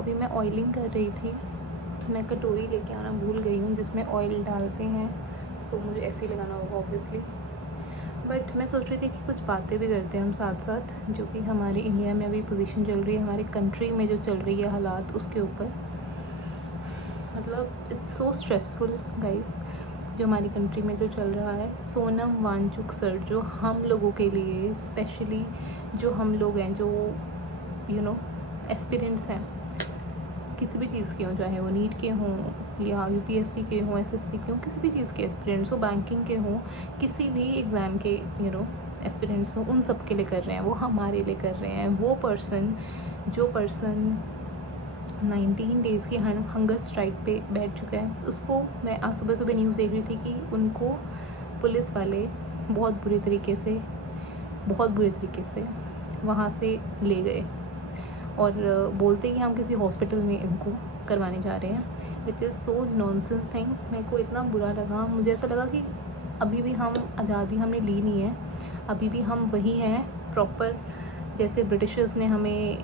अभी मैं ऑयलिंग कर रही थी। मैं कटोरी लेके आना भूल गई हूँ जिसमें ऑयल डालते हैं, सो मुझे ऐसे ही लगाना होगा ऑब्वियसली। बट मैं सोच रही थी कि कुछ बातें भी करते हैं हम साथ साथ, जो कि हमारी इंडिया में अभी पोजीशन चल रही है, हमारी कंट्री में जो चल रही है हालात, उसके ऊपर। मतलब इट्स सो स्ट्रेसफुल गाइस, जो हमारी कंट्री में जो चल रहा है। सोनम वांगचुक सर, जो हम लोगों के लिए स्पेशली, जो हम लोग हैं, जो एस्पिरेंट्स हैं किसी भी चीज़ के हों, चाहे वो नीट के हों या यूपीएससी के हों, एसएससी के हों, किसी भी चीज़ के एस्पिरेंट्स हो, बैंकिंग के हों, किसी भी एग्ज़ाम के एस्पिरेंट्स हों, उन सब के लिए कर रहे हैं, वो हमारे लिए कर रहे हैं। वो जो पर्सन 19 डेज़ की हंगर स्ट्राइक पे बैठ चुका है, उसको मैं आज सुबह सुबह न्यूज़ देख रही थी कि उनको पुलिस वाले बहुत बुरे तरीके से वहाँ से ले गए और बोलते कि हम किसी हॉस्पिटल में इनको करवाने जा रहे हैं, which is so nonsense thing. मेरे को इतना बुरा लगा, मुझे ऐसा लगा कि अभी भी हम आज़ादी हमने ली नहीं है, अभी भी हम वही हैं प्रॉपर जैसे ब्रिटिशर्स ने हमें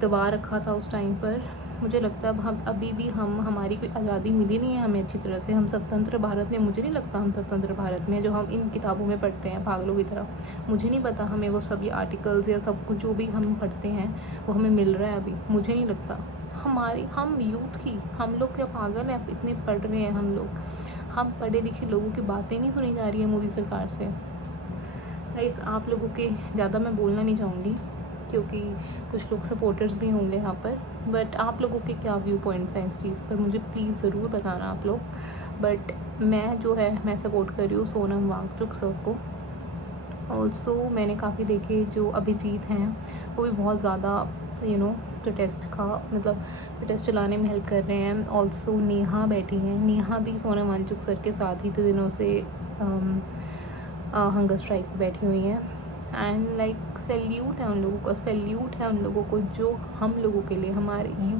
दबा रखा था उस टाइम पर। मुझे लगता है हम अभी भी हमारी कोई आज़ादी मिली नहीं है हमें अच्छी तरह से। हम स्वतंत्र भारत में, मुझे नहीं लगता हम स्वतंत्र भारत में, जो हम इन किताबों में पढ़ते हैं पागलों की तरह, मुझे नहीं पता हमें वो सब ये आर्टिकल्स या सब कुछ जो भी हम पढ़ते हैं वो हमें मिल रहा है अभी, मुझे नहीं लगता। हम यूथ ही, हम लोग क्या पागल हैं, इतने पढ़ रहे हैं हम लोग, हम पढ़े लिखे लोगों की बातें नहीं सुनी जा रही है मोदी सरकार से। गाइस आप लोगों के ज़्यादा मैं बोलना नहीं चाहूँगी क्योंकि कुछ लोग सपोर्टर्स भी होंगे यहाँ पर, बट आप लोगों के क्या व्यू पॉइंट्स हैं इस चीज़ पर मुझे प्लीज़ ज़रूर बताना आप लोग। बट मैं सपोर्ट कर रही हूँ सोनम वांगचुक सर को। ऑल्सो मैंने काफ़ी देखे जो अभिजीत हैं, वो भी बहुत ज़्यादा प्रोटेस्ट चलाने में हेल्प कर रहे हैं। ऑल्सो नेहा बैठी हैं, नेहा भी सोनम वांगचुक सर के साथ ही दिनों से हंगर स्ट्राइक पे बैठी हुई हैं। एंड लाइक सैल्यूट है उन लोगों को जो हम लोगों के लिए, हमारे हम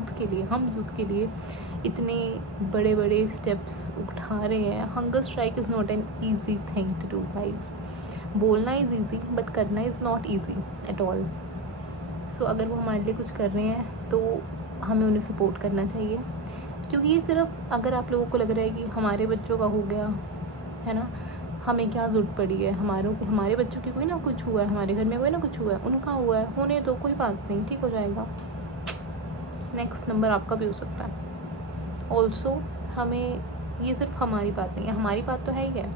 यूथ के लिए इतने बड़े बड़े स्टेप्स उठा रहे हैं। Hunger strike is not an easy thing to do guys. बोलना इज़ ईजी बट करना is not easy at all. So अगर वो हमारे लिए कुछ कर रहे हैं तो हमें उन्हें सपोर्ट करना चाहिए, क्योंकि ये सिर्फ अगर आप लोगों को लग रहा है कि हमारे बच्चों का हो गया है ना, हमें क्या ज़रूरत पड़ी है, हमारे बच्चों की कोई ना कुछ हुआ है, हमारे घर में कोई ना कुछ हुआ है, उनका हुआ है, होने तो कोई बात नहीं, ठीक हो जाएगा, नेक्स्ट नंबर आपका भी हो सकता है। ऑल्सो हमें ये सिर्फ हमारी बात नहीं है, हमारी बात तो है ही है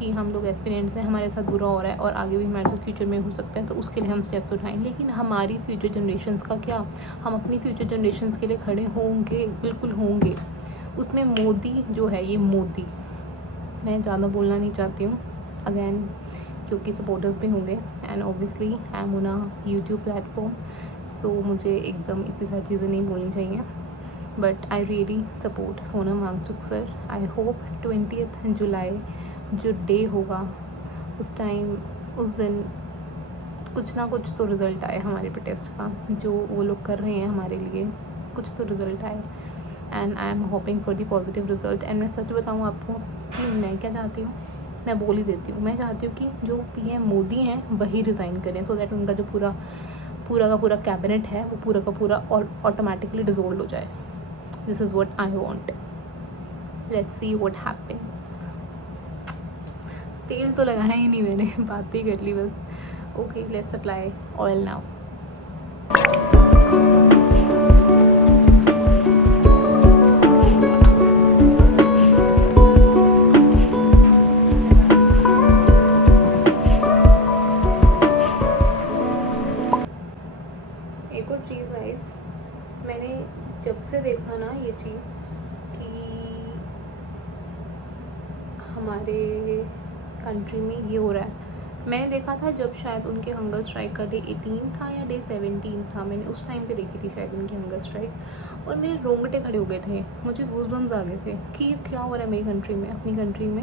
कि हम लोग एक्सपीरियंस हैं, हमारे साथ बुरा हो रहा है और आगे भी हमारे साथ फ्यूचर में हो सकता है, तो उसके लिए हम स्टेप्स उठाएं। लेकिन हमारी फ्यूचर जनरेशन्स का क्या, हम अपनी फ्यूचर जनरेशन्स के लिए खड़े होंगे, बिल्कुल होंगे। उसमें मोदी जो है, ये मोदी, मैं ज़्यादा बोलना नहीं चाहती हूँ अगैन क्योंकि सपोर्टर्स भी होंगे and obviously I am on a YouTube platform, so मुझे एकदम इतनी सारी चीज़ें नहीं बोलनी चाहिए। But I really support Sonam Wangchuk sir. I hope 20 July जो डे होगा उस दिन कुछ ना कुछ तो रिज़ल्ट आए हमारे प्रोटेस्ट का, जो वो लोग कर रहे हैं हमारे लिए, कुछ तो रिज़ल्ट आए and I am hoping for the positive result. And मैं सच बताऊँ आपको कि मैं क्या चाहती हूँ, मैं बोल ही देती हूँ, मैं चाहती हूँ कि जो पीएम मोदी हैं वही रिज़ाइन करें, सो दैट उनका जो पूरा का पूरा कैबिनेट है वो पूरा का पूरा ऑटोमेटिकली डिसॉल्व हो जाए। This is what I want, let's see what happens. तेल तो लगाया ही नहीं मैंने, बातें ही कर ली बस। Okay, let's apply oil now. एक और चीज़ गाइस, मैंने जब से देखा ना ये चीज़ कि हमारे कंट्री में ये हो रहा है, मैंने देखा था जब शायद उनके हंगर स्ट्राइक का डे 18 था या डे 17 था, मैंने उस टाइम पे देखी थी शायद उनकी हंगर स्ट्राइक, और मेरे रोंगटे खड़े हो गए थे, मुझे गूज़बम्स आ गए थे कि ये क्या हो रहा है मेरी कंट्री में, अपनी कंट्री में।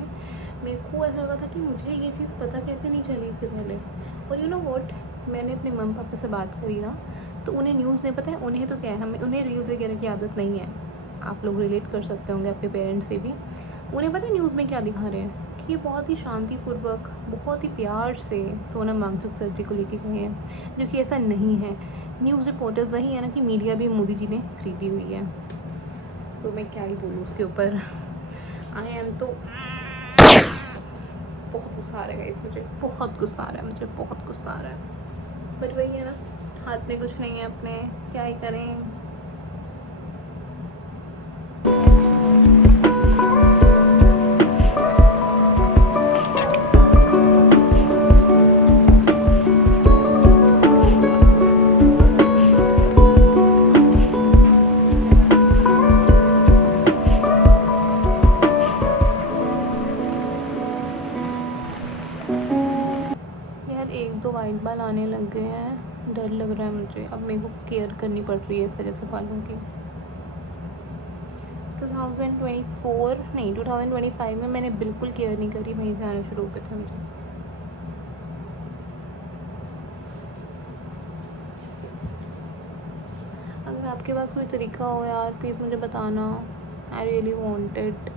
मेरे को ऐसा लगा था कि मुझे ये चीज़ पता कैसे नहीं चली इससे पहले। और यू नो व्हाट, मैंने अपने मम्मी पापा से बात करी ना, तो उन्हें न्यूज़ में पता है, उन्हें तो क्या है, उन्हें रील्स वगैरह की आदत नहीं है। आप लोग रिलेट कर सकते होंगे आपके पेरेंट्स से भी, उन्हें पता है न्यूज़ में क्या दिखा रहे हैं कि ये बहुत ही शांतिपूर्वक, बहुत ही प्यार से सोनम वांगचुक सर जी को लेके गए हैं, जो कि ऐसा नहीं है। न्यूज़ रिपोर्टर्स वही है ना कि मीडिया भी मोदी जी ने खरीदी हुई है। सो मैं क्या ही बोलूँ उसके ऊपर। आई एम तो बहुत गुस्सा आ रहा है गाइस, मुझे बहुत गुस्सा आ रहा है, मुझे बहुत गुस्सा आ रहा है। बट वही है ना, हाथ में कुछ नहीं है अपने, क्या ही करें। यार 1-2 वाइट बाल आने लग गए हैं, डर लग रहा है मुझे। अब मेरे को केयर करनी पड़ रही है इस वजह से बालों की। 2024 नहीं 2025 में मैंने बिल्कुल केयर नहीं करी, वहीं से आने शुरू हो गए थे मुझे। अगर आपके पास कोई तरीका हो यार, प्लीज़ मुझे बताना। आई रियली वॉन्टेड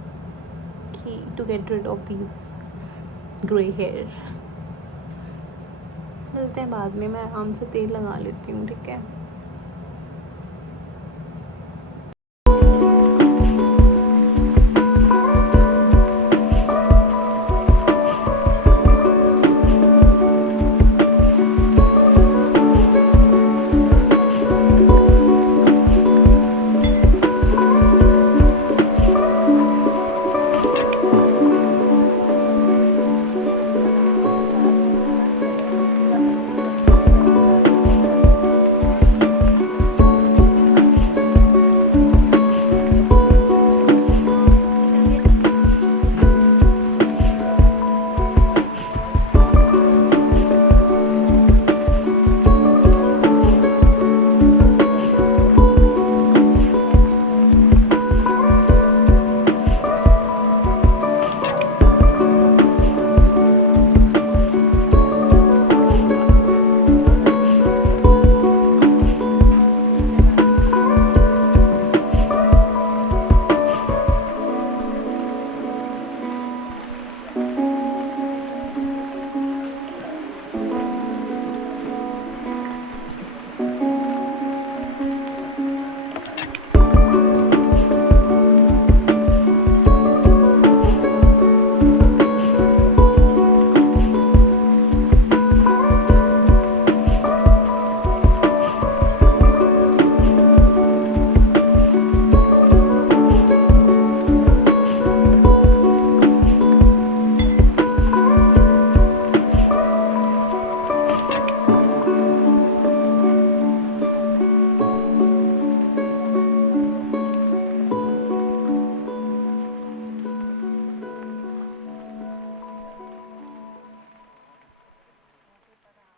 कि to get rid of these grey hair. मिलते हैं बाद में, मैं आराम से तेल लगा लेती हूँ, ठीक है।